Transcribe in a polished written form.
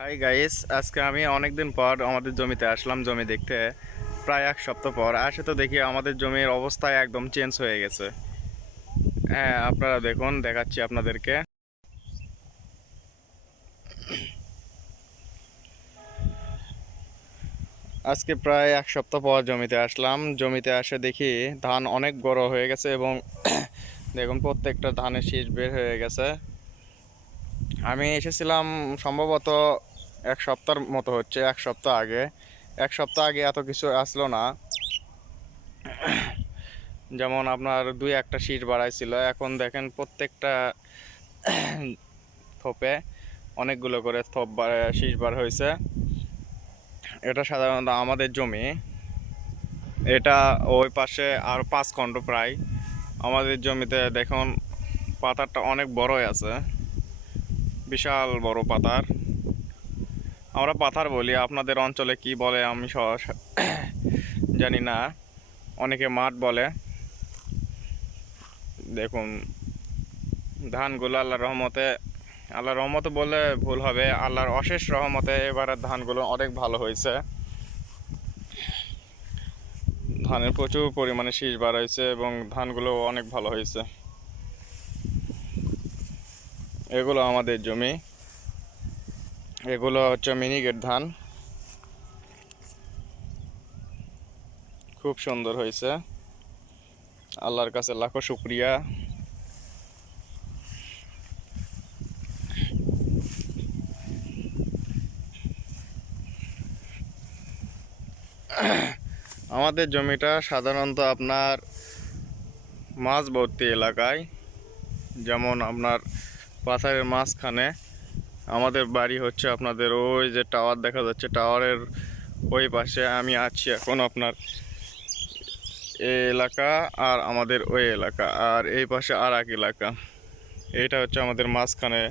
Hi guys, আজকে আমি অনেকদিন পর আমাদের জমিতে আসলাম জমি দেখতে। প্রায় এক সপ্তাহ পর আসে তো দেখি আমাদের জমির অবস্থা একদম চেঞ্জ হয়ে গেছে। হ্যাঁ, আপনারা দেখুন, দেখাচ্ছি আপনাদেরকে। আজকে প্রায় এক সপ্তাহ পর জমিতে আসলাম। জমিতে আসে দেখি ধান অনেক বড় হয়ে গেছে এবং দেখুন প্রত্যেকটা ধানের শীষ বের হয়ে গেছে। আমি এসেছিলাম সম্ভবত এক সপ্তাহের মতো হচ্ছে, এক সপ্তাহ আগে। এক সপ্তাহ আগে এত কিছু আসলো না, যেমন আপনার দুই একটা শীষ বাড়াইছিল। এখন দেখেন প্রত্যেকটা থোপে অনেকগুলো করে শীষ বার হয়েছে। এটা সাধারণত আমাদের জমি। এটা ওই পাশে আর 5 খণ্ড প্রায়। আমাদের জমিতে দেখুন পাতারটা অনেক বড়ই আছে, বিশাল বড় পাতার। আমরা পাথার বলি, আপনাদের অঞ্চলে কি বলে আমি জানি না। অনেকে মাঠ বলে। দেখুন ধানগুলো আল্লাহর রহমতে বললে ভুল হবে, আল্লাহর অশেষ রহমতে এবারের ধানগুলো অনেক ভালো হয়েছে। ধানের প্রচুর পরিমাণে শীষ বার হয়েছে এবং ধানগুলো অনেক ভালো হয়েছে। এগুলো আমাদের জমি, এগুলো হচ্ছে মিনিকেট ধান। খুব সুন্দর হয়েছে, আল্লাহর কাছে লাখো শুক্রিয়া। আমাদের জমিটা সাধারণত আপনার মাছ ভর্তি এলাকায়, যেমন আপনার পাথারের মাঝখানে। আমাদের বাড়ি হচ্ছে আপনাদের ওই যে টাওয়ার দেখা যাচ্ছে, টাওয়ারের ওই পাশে আমি আছি এখন। আপনার এই এলাকা আর আমাদের ওই এলাকা, আর এই পাশে আর এক এলাকা। এইটা হচ্ছে আমাদের মাঝখানে।